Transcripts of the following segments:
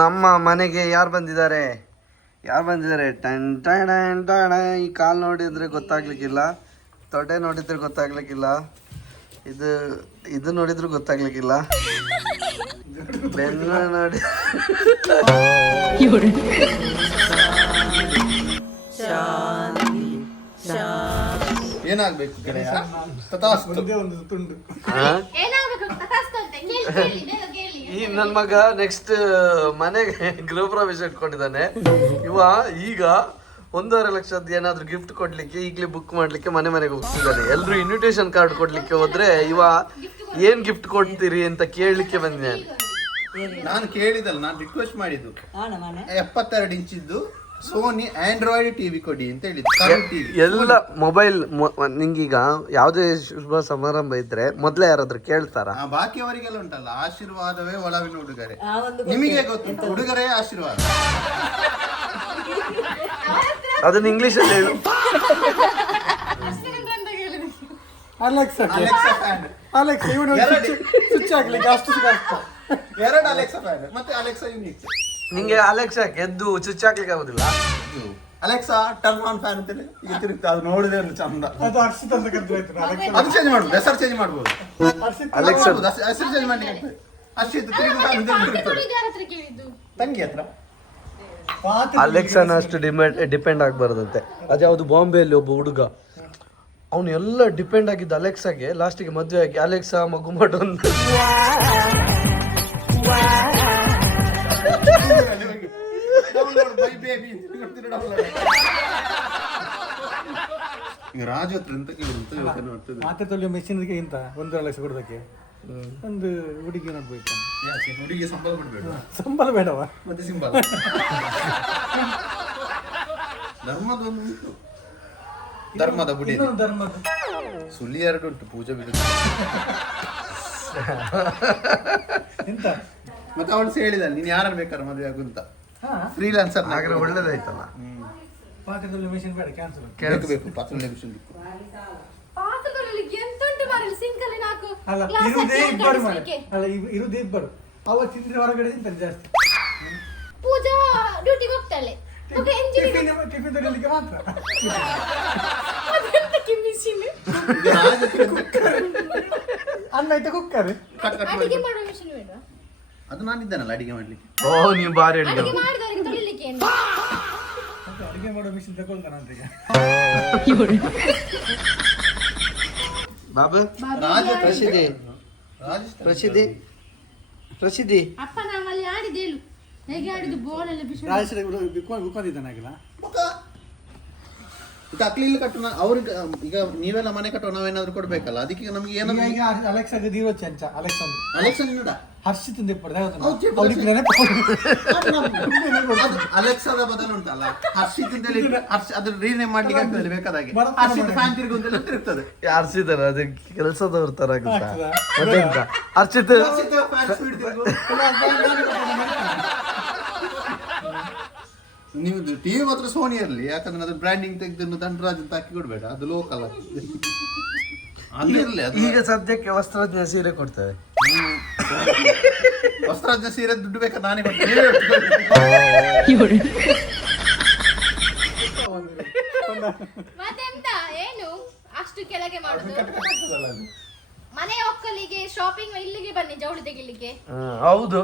ನಮ್ಮ ಮನೆಗೆ ಯಾರು ಬಂದಿದ್ದಾರೆ ಟನ್ ಟಣ ಟಣ. ಈ ಕಾಲು ನೋಡಿದ್ರೆ ಗೊತ್ತಾಗ್ಲಿಕ್ಕಿಲ್ಲ, ತೊಡೆ ನೋಡಿದ್ರೆ ಗೊತ್ತಾಗ್ಲಿಕ್ಕಿಲ್ಲ, ಇದು ನೋಡಿದ್ರು ಗೊತ್ತಾಗ್ಲಿಕ್ಕಿಲ್ಲ, ಬೆನ್ನು ನೋಡಿ ಏನಾಗ್ಬೇಕು ಈ ನನ್ ಮಗ ನೆಕ್ಸ್ಟ್ ಮನೆಗೆ ಗೃಹ ಪ್ರವೇಶ ಇಟ್ಕೊಂಡಿದ್ದಾನೆ. ಇವ ಈಗ 1.5 ಲಕ್ಷದ ಏನಾದ್ರು ಗಿಫ್ಟ್ ಕೊಡ್ಲಿಕ್ಕೆ ಈಗಲೇ ಬುಕ್ ಮಾಡ್ಲಿಕ್ಕೆ ಮನೆಗೆ ಹೋಗ್ತಿದ್ದಾನೆ. ಎಲ್ರು ಇನ್ವಿಟೇಷನ್ ಕಾರ್ಡ್ ಕೊಡ್ಲಿಕ್ಕೆ ಹೋದ್ರೆ ಇವ ಏನ್ ಗಿಫ್ಟ್ ಕೊಡ್ತೀರಿ ಅಂತ ಕೇಳಲಿಕ್ಕೆ ಬಂದಿದ್ದಾನೆ. ನಾನು ಕೇಳಿದಲ್ಲ, ನಾನು ರಿಕ್ವೆಸ್ಟ್ ಮಾಡಿದ್ದು 72 ಇಂಚಿದ್ದು ಸೋನಿ ಆಂಡ್ರಾಯ್ಡ್ ಟಿವಿ ಕೊಡಿ ಅಂತ ಹೇಳಿದ್ದು. ಎಲ್ಲ ಮೊಬೈಲ್ ನಿಂಗೀಗ ಯಾವುದೇ ಶುಭ ಸಮಾರಂಭ ಇದ್ರೆ ಮೊದ್ಲೇ ಯಾರಾದ್ರೂ ಕೇಳ್ತಾರ? ಬಾಕಿಯವರಿಗೆಲ್ಲ ಉಂಟಲ್ಲ, ಆಶೀರ್ವಾದವೇ ಒಳವಿನ ಉಡುಗೊರೆ. ನಿಮಗೆ ಗೊತ್ತು, ಉಡುಗೊರೆ ಆಶೀರ್ವಾದ. ಅದನ್ನ ಇಂಗ್ಲಿಷ್ ಅಲ್ಲಿ ಹೇಳು. ಎರಡು ಅಲೆಕ್ಸಾ ಫ್ಯಾನ್ ಮತ್ತೆ ಅಲೆಕ್ಸಾ ಯೂನಿಟ್. ನಿಂಗೆ ಅಲೆಕ್ಸಾ ಎದ್ದು ಸ್ವಿಚ್ ಹಾಕ್ಲಿಕ್ಕೆ ಆಗುದಿಲ್ಲ. ಅಲೆಕ್ಸಾ ಟರ್ನ್ ಆನ್ ಫ್ಯಾನ್ ಅಂತ ಈಗ ತಿರುಗ್ತಾ, ಅದು ನೋಡಿದ್ರೆ ಒಂದು ಚಂದ. ಅದು ಚೇಂಜ್ ಮಾಡ್ಬೋದು, ಹೆಸರು ಚೇಂಜ್ ಮಾಡ್ಬೋದು. ಅಲೆಕ್ಸಾ ಹೆಸರು ಚೇಂಜ್ ಮಾಡ್ಲಿಕ್ಕೆ ಅಷ್ಟಿತ್ತು ತಂಗಿ ಹತ್ರ. ಅಲೆಕ್ಸಾನ ಅಷ್ಟು ಡಿಪೆಂಡ್ ಆಗ್ಬಾರ್ದಂತೆ. ಅದ್ಯಾವುದು ಬಾಂಬೆಯಲ್ಲಿ ಒಬ್ಬ ಹುಡುಗ, ಅವನು ಎಲ್ಲ ಡಿಪೆಂಡ್ ಆಗಿದ್ದ ಅಲೆಕ್ಸಾಗೆ. ಲಾಸ್ಟಿಗೆ ಮದುವೆ ಆಗಿ ಅಲೆಕ್ಸಾ ಮಗು ಮಾಡು ಅಂತ. ರಾಜು ಹತ್ರ ಎಂತ ಮಾತೆ ತೊಳೆಯೋ ಮೆಷಿನ್ಗೆ ಇಂತ 1.5 ಲಕ್ಷ ಕೊಡೋದಕ್ಕೆ ಒಂದು ಹುಡುಗಿ ನೋಡ್ಬೇಕು. ಹುಡುಗಿಗೆ ಸಂಬಳ ಬಿಡ್ಬೇಡ, ಸಂಬಳ ಬೇಡವ, ಮತ್ತೆ ಸಿಂಬಲ್. ಧರ್ಮದೊಂದು ಧರ್ಮದ ಗುಡಿ, ಧರ್ಮದ ಸುಳ್ಳಿ 2 ಉಂಟು, ಪೂಜೆ ಬಿಡುತ್ತೆ. ಎಂತ ಮತ್ತೆ ಅವಳು ಹೇಳಿದ, ನೀನ್ ಯಾರು ಬೇಕಾದ್ರೆ ಮದುವೆ ಆಗುಂತ. ಫ್ರೀಲಾನ್ಸರ್ ಹಾಗಾದ್ರೆ ಒಳ್ಳೇದಾಯ್ತಲ್ಲ. ಪಾತ್ರೆ ಮೆಷಿನ್ ಬೇಡ, ಕ್ಯಾನ್ಸಲ್. ಬೇಕು ಪಾತ್ರೆ ಮೆಷಿನ್ ಬೇಕು. ಅಲ್ಲ ಇರುದೇ ಇಬ್ಬರು ಮಾಡ, ಅಲ್ಲ ಇರುದೇ ಇಬ್ಬರು. ಅವ ತಿಂದ್ರೆ ಹೊರಗಡೆ ತಿಂತಾರೆ ಜಾಸ್ತಿ. ಪೂಜಾ ಡ್ಯೂಟಿಗೆ ಹೋಗ್ತಾಳೆ, ಟಿಫಿನ್ ತಗೊಳ್ಳಿಕ್ಕೆ ಮಾತ್ರ. ಅನ್ನ ಇಟ್ಟ ಕುಕ್ಕರ್, ಅಡಿಗೆ ಮಾಡೋ ಮಿಷನ್ ಬೇಡ. ಅದು ನಾನಿದ್ದಾನಲ್ಲ ಅಡಿಗೆ ಮಾಡ್ಲಿಕ್ಕೆ. ಓ ನೀವು ಬಾರಿ ಅಡಿಗೆ ಮಾಡಿದವರಿಗೆ ತೊಳಿಲಿಕ್ಕೆ ಏನು? ಅಡಿಗೆ ಮಾಡೋ ಮಿಷನ್ ತಗೊಳ್ತಾನಂತ ಈಗ. ಬಾಬು ಪ್ರಸಿದ್ಧಿ ಅಪ್ಪ ನಾವಲ್ಲಿ ಆಡಿದೇಳು, ಹೇಗೆ ಆಡಿದ್ದು ಬಾಲ್ ಎಲ್ಲ ಬಿಸಿ ಬಿಕ್ಕೊಂಡಿದ್ದಾನಾಗಿಲ್ಲ. ಈಗ ಅಕ್ಲಿಲ್ಲ ಕಟ್ಟೋಣ ಅವ್ರಿಗೆ. ಈಗ ನೀವೆಲ್ಲ ಮನೆ ಕಟ್ಟೋ, ನಾವೇನಾದ್ರು ಕೊಡ್ಬೇಕಲ್ಲ, ಅದಕ್ಕೆ ನಮ್ಗೆ ಏನಾದ್ರು. ಅಲೆಕ್ಸಾಗೆ ದೀರೋ ಚೆಂಚ ಅಲೆಕ್ಸನ್ ನೋಡ ಹರ್ಷಿತ್ ಅಲೆಕ್ಸಾದ ಬದಲು ಉಂಟಲ್ಲ ಹರ್ಷಿತ್ ಅಂತ ಹೇಳಿ, ಅದ್ರ ರೀನೇಮ್ ಮಾಡ್ಲಿಕ್ಕೆ ಆಗ್ತದೆ ಬೇಕಾದಾಗೆ. ಹರ್ಷಿತ್ ಫ್ಯಾನ್ ತಿರುಗುಂತೆಲ್ಲ ತಿರುಗ್ತದೆ. ಯಾರ್ಸಿದಾರ ಅದಕ್ಕೆ ಕೆಲಸದವ್ರ ತರ ಆಗುತ್ತಾ? ಮತ್ತೆಂತ ಹರ್ಷಿತ್ ಫ್ಯಾನ್ ಸ್ಪೀಡ್ ತಿರುಗು. ನಿಮ್ದು ಟಿವಿ ಮಾತ್ರ ಸೋನಿ ಇರಲಿ, ಯಾಕಂದ್ರೆ ಅದ್ರ ಬ್ರ್ಯಾಂಡಿಂಗ್ ತೆಗೆದು ದಂಡರಾಜ್ ಅಂತ ಹಾಕಿ ಕೊಡ್ಬೇಡ, ಅದು ಲೋಕಲ್ ಅಲ್ಲಿರ್ಲಿ. ಅದು ಈಗ ಸದ್ಯಕ್ಕೆ ವಸ್ತ್ರಜ್ಞ ಸೀರೆ ಕೊಡ್ತೇವೆ. ವಸ್ತ್ರಜ್ಞ ಸೀರೆ ದುಡ್ಡು ಬೇಕಾ ನಾನೇ ಕೊಡ್ತೇನೆ. ಮತ್ತೆಂತ ಏನು ಅಷ್ಟು ಕೆಳಗೆ ಮಾಡುದು? ಮನೆ ಒಕ್ಕಲಿಗೆ ಶಾಪಿಂಗ್ ಇಲ್ಲಿಗೆ ಬನ್ನಿ, ಜವಳಿ ತೆಗಿಲಿಕ್ಕೆ. ಹೌದು,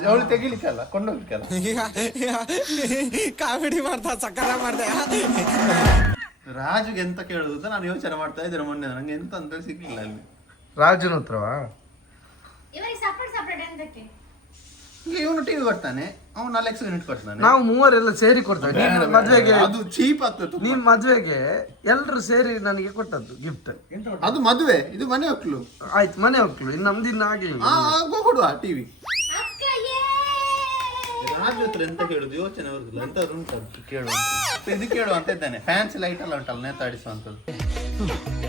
ಜವಳಿ ತೆಗಿಲಿಕ್ಕಲ್ಲ, ಕೊಂಡೋಗ್ಲಿಕ್ಕಲ್ಲ. ಕಾಮಿಡಿ ಮಾಡ್ತಾ ಸಕಾರ ಮಾಡ್ದೆ. ರಾಜುಗೆ ಎಂತ ಕೇಳುದು ಅಂತ ನಾನು ಯೋಚನೆ ಮಾಡ್ತಾ ಇದ್ದೇನೆ. ಮೊನ್ನೆ ನಂಗೆ ಎಂತ ಅಂತ ಸಿಗ್ಲಿಲ್ಲ ಅಲ್ಲಿ. ರಾಜುನ ಹತ್ರವಾ? ಇವರಿಗೆ ಸಪರೇಟ್ ಸಪರೇಟ್ ಎಂತಕ್ಕೆ? ಈಗ ಇವನು ಟಿವಿ ಕೊಡ್ತಾನೆ, ಅವನು ಅಲೆಕ್ಸಾ ಯೂನಿಟ್ ಕೊಡ್ತಾನೆ. ನಾವು ಮೂವರೆಲ್ಲ ಸೇರಿ ಕೊಡ್ತೇವೆ. ಮದ್ವೆಗೆ ಅದು ಚೀಪ್ ಆಗ್ತದೆ. ನೀನ್ ಮದ್ವೆಗೆ ಎಲ್ರು ಸೇರಿ ನನಗೆ ಕೊಟ್ಟದ್ದು ಗಿಫ್ಟ್. ಅದು ಮದುವೆ, ಇದು ಮನೆ ಹೋಗ್ಲು. ಆಯ್ತು, ಮನೆ ಹೋಗ್ಲು. ಇನ್ನು ನಮ್ದಿನ್ನ ಆಗ್ಲಿಲ್ಲ. ಕೊಡುವ ಟಿವಿ. ರಾಜು ಹತ್ರ ಎಂತ ಕೇಳುದು ಯೋಚನೆ ಬರುದಿಲ್ಲ. ಎಂತಾದ್ರು ಉಂಟು ಕೇಳುವ, ಇದು ಕೇಳುವ ಅಂತ ಇದ್ದಾನೆ. ಫ್ಯಾನ್ಸಿ ಲೈಟ್ ಎಲ್ಲ ಉಂಟಲ್ಲ ನೇತಾಡಿಸುವಂತದ್ದು.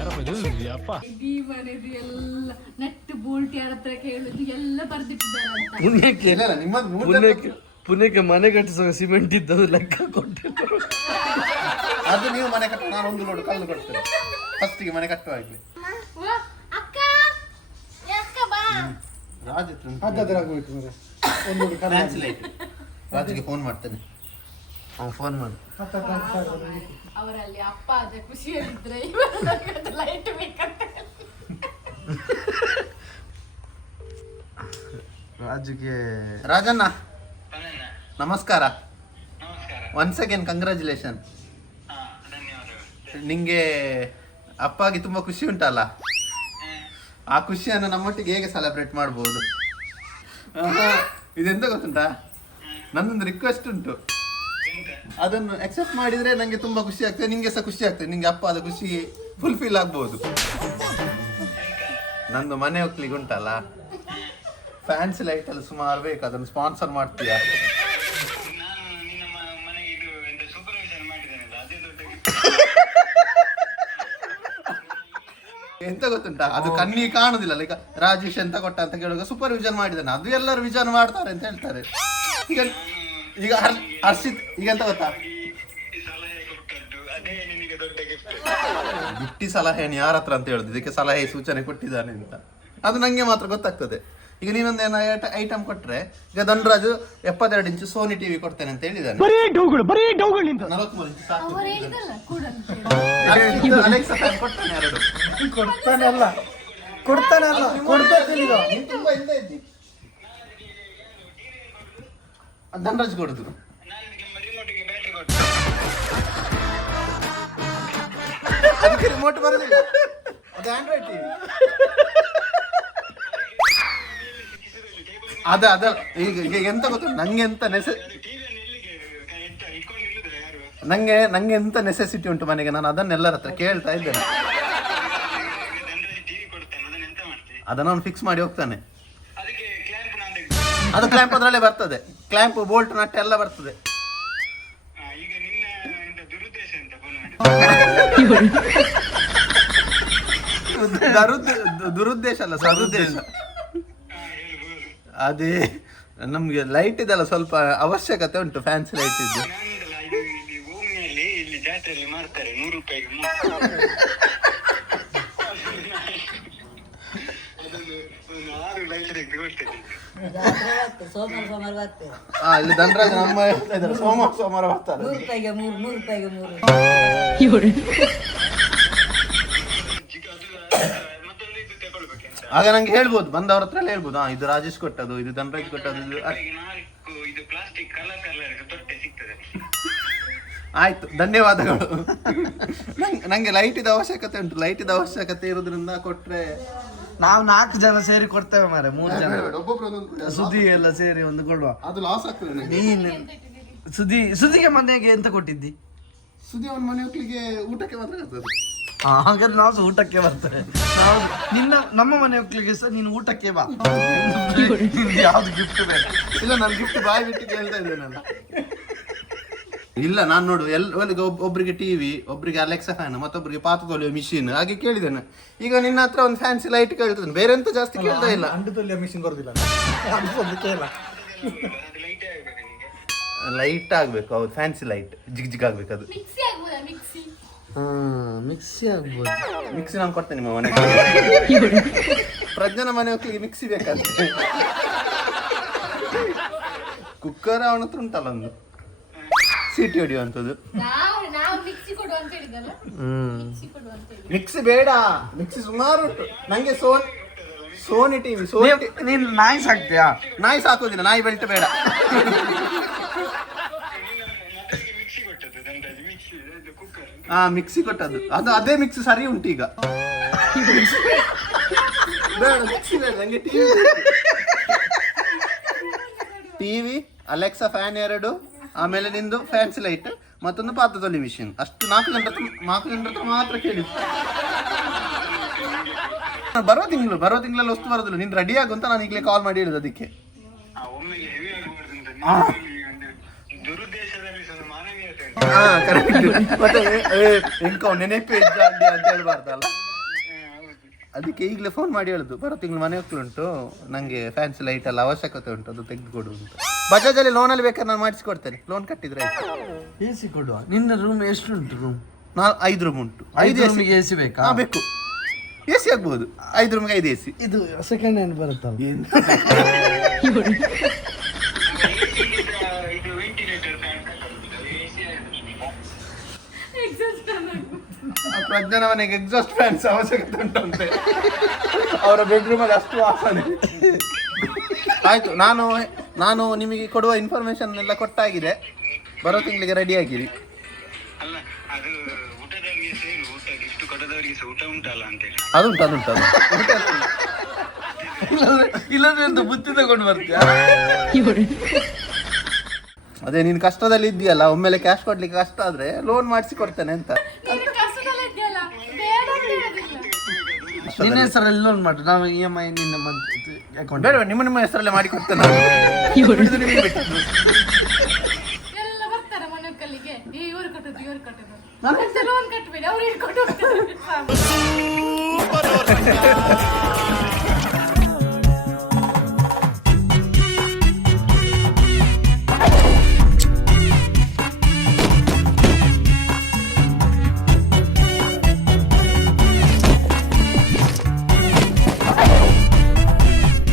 ಎಲ್ಲ ನೆಟ್ ಬೋಲ್ಟ್ ಯಾರ ಹತ್ರ ಕೇಳುದು ಎಲ್ಲ ಬರ್ದಿಟ್ಟಿದ್ದಾರೆ. ಪುಣ್ಯಕ್ಕೆ ಮನೆ ಕಟ್ಟಿಸುವ ಸಿಮೆಂಟ್ ಇದ್ದದು ಲೆಕ್ಕ ಕೊಟ್ಟಿದ್ದು. ಅದು ನೀವು ಮನೆ ಕಟ್ಟ, ನಾನು ಒಂದು ಲೋಡ್ ಕಲ್ಲು ಕೊಡ್ತೇನೆ ಫಸ್ಟಿಗೆ ಮನೆ ಕಟ್ಟುವಾಗ್ಲಿ. ಅಕ್ಕ ಅಕ್ಕ ಬಾ ರಾಜ್ ಹತ್ರ ಉಂಟು. ಅದಾದ್ರೆ ಆಗೋಯ್ತು ಮರೆ. ಒಂದು ನೋಡಿ ಕಲ್ಲ. Fancy light. ರಾಜ್ಗೆ ಫೋನ್ ಮಾಡ್ತೇನೆ. ಫೋನ್ ಮಾಡಿ. ಅವರಲ್ಲಿ ಅಪ್ಪ ಅದ ಖುಷಿಯಲ್ಲಿದ್ರೆ ಇವರು ಲೈಟ್ ಬೇಕಂತ ರಾಜುಗೆ ರಾಜಣ್ಣ ನಮಸ್ಕಾರ. Once again congratulation. ನಿಂಗೆ ಅಪ್ಪಾಗಿ ತುಂಬಾ ಖುಷಿ ಉಂಟಲ್ಲ, ಆ ಖುಷಿಯನ್ನು ನಮ್ಮೊಟ್ಟಿಗೆ ಹೇಗೆ ಸೆಲೆಬ್ರೇಟ್ ಮಾಡ್ಬೋದು? ಇದೆಂತ ಗೊತ್ತುಂಟಾ, ನನ್ನೊಂದು ರಿಕ್ವೆಸ್ಟ್ ಉಂಟು, ಅದನ್ನು ಅಕ್ಸೆಪ್ಟ್ ಮಾಡಿದ್ರೆ ನಂಗೆ ತುಂಬಾ ಖುಷಿ ಆಗ್ತದೆ, ನಿಂಗೆ ಸಹ ಖುಷಿ ಆಗ್ತದೆ, ನಿಂಗೆ ಅಪ್ಪ ಅದ ಖುಷಿ ಫುಲ್ಫಿಲ್ ಆಗ್ಬೋದು. ನಂದು ಮನೆ ಹೋಗ್ಲಿಕ್ಕೆ ಉಂಟಲ್ಲ, ಫ್ಯಾನ್ಸಿ ಲೈಟ್ ಅಲ್ಲಿ ಸುಮಾರು ಬೇಕು, ಅದನ್ನು ಸ್ಪಾನ್ಸರ್ ಮಾಡ್ತೀಯಾ? ಎಂತ ಗೊತ್ತುಂಟಾ, ಅದು ಕಣ್ಣಿಗೆ ಕಾಣುದಿಲ್ಲ. ಲೈಕ್ ರಾಜೇಶ್ ಎಂತ ಕೊಟ್ಟ ಅಂತ ಕೇಳುವಾಗ ಸೂಪರ್ವಿಷನ್ ಮಾಡಿದ್ದಾನೆ, ಅದು ಎಲ್ಲರೂ ವಿಷನ್ ಮಾಡ್ತಾರೆ ಅಂತ ಹೇಳ್ತಾರೆ. ಈಗ ಈಗ ಹರ್ಷಿತ್ ಈಗ ಎಂತ ಗೊತ್ತಾ, ಗಿಫ್ಟಿ ಸಲಹೆ ಯಾರ ಹತ್ರ ಅಂತ ಹೇಳುದು, ಇದಕ್ಕೆ ಸಲಹೆ ಸೂಚನೆ ಕೊಟ್ಟಿದ್ದಾನೆ ಅಂತ ಅದು ನಂಗೆ ಮಾತ್ರ ಗೊತ್ತಾಗ್ತದೆ. ಈಗ ನೀನೊಂದೇನ ಐಟಮ್ ಕೊಟ್ರೆ, ಈಗ ಧನರಾಜು 72 ಇಂಚು ಸೋನಿ ಟಿವಿ ಕೊಡ್ತೇನೆ ಅಂತ ಹೇಳಿದ್ದಾನೆ. 43 ಇಂಚು ಸಾಕು. ಅಲೆಕ್ಸಾ ಫ್ಯಾನ್ ಕೊಡ್ತಾನೆ 2. ಕೊಡ್ತಾನಲ್ಲ ಕೊಡ್ಬೇಕು ಈಗ. ನೀನ್ ತುಂಬಾ ಹಿಂದೆ ಇದ್ದಿ. ಧನರಾಜ್ ಕೊಡುದು. ಅದಕ್ಕೆ ರಿಮೋಟ್ ಬರುದಿಲ್ಲ, ಅದು ಆಂಡ್ರಾಯ್ಡ್ ಟಿವಿ. ಅದ ಈಗ ಎಂತ ಗೊತ್ತ, ನಂಗೆ ಎಂತ ನೆಸೆಸಿಟಿ ಉಂಟು ಮನೆಗೆ, ನಾನು ಅದನ್ನೆಲ್ಲರ ಹತ್ರ ಕೇಳ್ತಾ ಇದ್ದೇನೆ. ಅದನ್ನ ಅವನು ಫಿಕ್ಸ್ ಮಾಡಿ ಹೋಗ್ತಾನೆ. ಅದು ಕ್ಲ್ಯಾಂಪ್ ಅದರಲ್ಲೇ ಬರ್ತದೆ, ಕ್ಲ್ಯಾಂಪ್ ಬೋಲ್ಟ್ ನಟ್ ಎಲ್ಲ ಬರ್ತದೆ. ದುರುದ್ದೇಶ ಅಲ್ಲ, ಸದುದ್ದೇಶ. ಅದೇ ನಮ್ಗೆ ಲೈಟ್ ಇದೆಲ್ಲ ಸ್ವಲ್ಪ ಅವಶ್ಯಕತೆ ಉಂಟು, ಫ್ಯಾನ್ಸಿ ಲೈಟ್ ಇದ್ದು. ಮಾಡ್ತಾರೆ 100 ರೂಪಾಯಿಗೆ ಇಲ್ಲಿ ಧನರಾಜ್ ನಮ್ಮ ಹೇಳ್ತಾ ಇದ್ದಾರೆ, ಸೋಮವಾರ ಬರ್ತಾರೆ. 100 ರೂಪಾಯಿಗೆ 3 ಆಗ ನಂಗೆ ಹೇಳ್ಬೋದು, ಬಂದವ್ರ ಹತ್ರ ಹೇಳ್ಬೋದು, ಇದು ರಾಜೇಶ್ ಕೊಟ್ಟದು, ಇದು ಧನರಾಜ್ ಕೊಟ್ಟದು. ಇದು ಪ್ಲಾಸ್ಟಿಕ್ ಕಲರ್ ತೊಟ್ಟೆ ಸಿಗ್ತದೆ. ಆಯ್ತು, ಧನ್ಯವಾದಗಳು. ನಂಗೆ ಲೈಟ್ ಇದ ಅವಶ್ಯಕತೆ ಉಂಟು, ಲೈಟ್ ಇದ ಅವಶ್ಯಕತೆ ಇರೋದ್ರಿಂದ ಕೊಟ್ರೆ ನಾವು 4 ಜನ ಸೇರಿ ಕೊಡ್ತೇವೆ ಮಾರೆ, 3 ಜನ ಒಬ್ಬೊಬ್ರು ಸುದ್ದಿ ಎಲ್ಲ ಸೇರಿ ಒಂದು ಕೊಡುವ. ಅದು ಲಾಸ್ ಆಗ್ತದೆ ನಂಗೆ. ನೀನು ಸುದ್ದಿಗೆ ಮನೆಗೆ ಎಂತ ಕೊಟ್ಟಿದ್ದಿ? ಸುದ್ದಿ ಅವನ ಮನೆ ಹೋಗ್ಲಿಕ್ಕೆ ಊಟಕ್ಕೆ ಮಾತ್ರ ಆಗ್ತದೆ. ಹಾಗಾದ್ರೆ ನಾವು ಸಹ ಊಟಕ್ಕೆ ಬರ್ತೇವೆ. ನಾವು ನಮ್ಮ ಮನೆ ಹೋಗ್ಲಿಕ್ಕೆ ಸಹ ನೀನು ಊಟಕ್ಕೆ ಬಾ. ಯಾವ್ದು ಗಿಫ್ಟ್ ಬೇಡ. ಇಲ್ಲ, ನಾನು ಗಿಫ್ಟ್ ಬಾಯಿ ಬಿಟ್ಟು ಕೇಳ್ತಾ ಇದ್ದೇನಲ್ಲ. ಇಲ್ಲ, ನಾನು ನೋಡು ಒಬ್ರಿಗೆ ಟಿವಿ, ಒಬ್ರಿಗೆ ಅಲೆಕ್ಸಾ ಫ್ಯಾನ್, ಮತ್ತೊಬ್ರಿಗೆ ಪಾತ್ರೆ ತೊಳೆಯೋ ಮಿಷಿನ್ ಹಾಗೆ ಕೇಳಿದ್ದೇನೆ. ಈಗ ನಿನ್ನ ಹತ್ರ ಒಂದು ಫ್ಯಾನ್ಸಿ ಲೈಟ್ ಕೇಳ್ತೇನೆ, ಬೇರೆ ಎಂತ ಜಾಸ್ತಿ ಕೇಳ್ತಾ ಇಲ್ಲ. ಅಂಡು ತೊಳೆಯೋ ಮಿಷಿನ್ ಬರುದಿಲ್ಲ, ಕೇಳ ಲೈಟ್ ಆಗ್ಬೇಕು, ಹೌದು, ಫ್ಯಾನ್ಸಿ ಲೈಟ್ ಜಿಗ್ ಆಗ್ಬೇಕು. ಅದು ಮಿಕ್ಸಿ ಆಗ್ಬೋದಾ? ಮಿಕ್ಸಿ ಆಗ್ಬೋದು. ಮಿಕ್ಸಿ ನಾನು ಕೊಡ್ತೇನೆ ನಿಮ್ಮ ಮನೆಗೆ. ಪ್ರಜ್ಞನ ಮನೆ ಹೋಗ್ಲಿಕ್ಕೆ ಮಿಕ್ಸಿ ಬೇಕಂತೆ. ಕುಕ್ಕರ್ ಅವನ ಹತ್ರ ಉಂಟಲ್ಲ ಒಂದು ಸೀಟಿ ಹೊಡಿಯುವಂಥದ್ದು. ನಾವು ಮಿಕ್ಸಿ ಕೊಡು ಅಂತ ಹೇಳಿದಲ್ಲ, ಮಿಕ್ಸಿ ಕೊಡು ಅಂತ ಹೇಳಿ. ಮಿಕ್ಸಿ ಬೇಡ, ಮಿಕ್ಸಿ ಸುಮಾರು ಉಂಟು ನಂಗೆ. ಸೋನಿ ಟಿವಿ, ನೀನು ನಾಯಿ ಸಾಕ್ತೀಯಾ? ನಾಯಿ ಸಾಕೋದಿಲ್ಲ, ನಾಯಿ ಬೆಲ್ಟ್ ಬೇಡ. ಮಿಕ್ಸಿ ಕೊಟ್ಟದ್ದು, ಅದೇ ಮಿಕ್ಸಿ ಸರಿ ಉಂಟು ಈಗ. ಬೇಡ, ಮಿಕ್ಸಿ ಬೇಡ ನಂಗೆ. ಟಿವಿ, ಅಲೆಕ್ಸಾ ಫ್ಯಾನ್ 2, ಆಮೇಲೆ ನಿಂದು ಫ್ಯಾನ್ಸಿ ಲೈಟ್, ಮತ್ತೊಂದು ಪಾತ್ರೆ ತೊಳಿ ಮಿಷಿನ್. ಅಷ್ಟು 4 ಜನರ ಹತ್ರ ಮಾತ್ರ ಕೇಳಿದ್ದು. ಬರೋ ತಿಂಗಳಲ್ಲಿ ವಸ್ತು ಬರೋದಿಲ್ಲ, ನೀನು ರೆಡಿ ಆಗು ಅಂತ ನಾನು ಈಗಲೇ ಕಾಲ್ ಮಾಡಿ ಹೇಳಿದ್ದು ಅದಕ್ಕೆ. ಮತ್ತೆ ಎಂಕ ನೆನಪೇ ಇದ್ದ ಅಂತ ಹೇಳ್ಬಾರ್ದಲ್ಲ, ಅದಕ್ಕೆ ಈಗಲೇ ಫೋನ್ ಮಾಡಿ ಹೇಳುದು, ಬರೋ ತಿಂಗಳು ಮನೆ ಹೋಗ್ಲುಂಟು, ನಂಗೆ ಫ್ಯಾನ್ಸಿ ಲೈಟ್ ಎಲ್ಲ ಅವಶ್ಯಕತೆ ಉಂಟು, ಅದು ತೆಗೆದುಕೊಡು ಅಂತ. ಬಜಾಜಲ್ಲಿ ಲೋನಲ್ಲಿ ಬೇಕಾದ್ರೆ ನಾನು ಮಾಡಿಸಿಕೊಡ್ತೇನೆ, ಲೋನ್ ಕಟ್ಟಿದ್ರೆ ಆಯ್ತು. AC ಕೊಡುವ. ನಿನ್ನ ರೂಮ್ ಎಷ್ಟು ಉಂಟು? ರೂಮ್ 5 ರೂಮ್ ಉಂಟು. 5 ರೂಮಿಗೆ AC ಬೇಕಾ? ಬೇಕು. AC ಆಗ್ಬೋದು 5 ರೂಮ್ಗೆ 5 AC. ಇದು ಸೆಕೆಂಡ್ ಹ್ಯಾಂಡ್ ಬರುತ್ತಲ್ಲ. ಇದು ವೆಂಟಿಲೇಟರ್ ಫ್ಯಾನ್ ಪ್ರಜ್ಞಾನ ಮನೆಗೆ ಎಕ್ಸಾಸ್ಟ್ ಫ್ಯಾನ್ಸ್ ಅವಶ್ಯಕತೆ ಉಂಟಂತೆ, ಅವರ ಬೆಡ್ರೂಮಲ್ಲಿ ಅಷ್ಟು ವಾಸನೆ. ಆಯ್ತು, ನಾನು ನಿಮಗೆ ಕೊಡುವ ಇನ್ಫಾರ್ಮೇಶನ್ ಎಲ್ಲ ಕೊಟ್ಟಾಗಿದೆ. ಬರೋ ತಿಂಗಳಿಗೆ ರೆಡಿ ಆಗಿರಿ. ಅಲ್ಲ ಅದು ಊಟದವರಿಗೆ ಸೇರು, ಊಟ ಗಿಫ್ಟ್ ಕೊಡದವರಿಗೆ ಸಹ ಊಟ ಉಂಟಲ್ಲ ಅಂತೇಳಿ. ಅದುಂಟು ಇಲ್ಲದ್ರೆ ಅಂತ ಬುತ್ತಿ ತಗೊಂಡು ಬರ್ತೀಯ. ಅದೇ ನೀನು ಕಷ್ಟದಲ್ಲಿ ಇದೆಯಲ್ಲ, ಒಮ್ಮೆಲೆ ಕ್ಯಾಶ್ ಕೊಡ್ಲಿಕ್ಕೆ ಕಷ್ಟ ಆದ್ರೆ ಲೋನ್ ಮಾಡಿಸಿ ಕೊಡ್ತೇನೆ ಅಂತ. ನೀನು ಕಷ್ಟದಲ್ಲಿ ಇದ್ದೀಯಲ್ಲ, ಬೇಡ ಅಂತ ಹೇಳೋದಿಲ್ಲ. ನಿನ್ನ ಹೆಸರಲ್ಲಿ ಲೋನ್ ಮಾಡು, ನಾವು EMI ನಿನ್ನ ಅಕೌಂಟ್ ಬೇಡ, ನಿಮ್ಮ ಹೆಸರಲ್ಲೇ ಮಾಡಿ ಕೊಡ್ತೇನೆ.